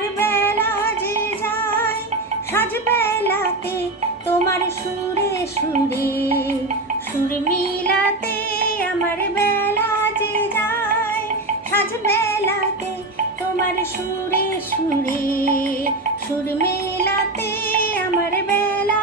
আমার বেলা যে যায় সাজ বেলাতে তোমার সুরে সুরে সুর মিলাতে। আমার বেলা যে যায় সাজ বেলাতে তোমার সুরে সুরে সুর মেলাতে। আমার বেলা